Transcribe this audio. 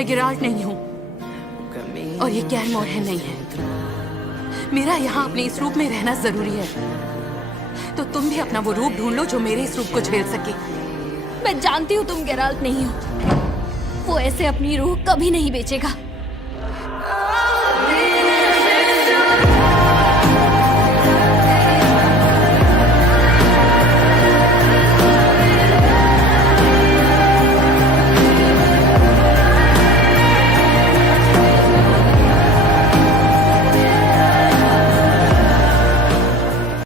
मैं गिराल्ट नहीं हूँ और ये गैर मोरहेन नहीं है। मेरा यहाँ अपने इस रूप में रहना जरूरी है, तो तुम भी अपना वो रूप ढूंढ लो जो मेरे इस रूप को झेल सके। मैं जानती हूँ तुम गिराल्ट नहीं हो। वो ऐसे अपनी रूह कभी नहीं बेचेगा।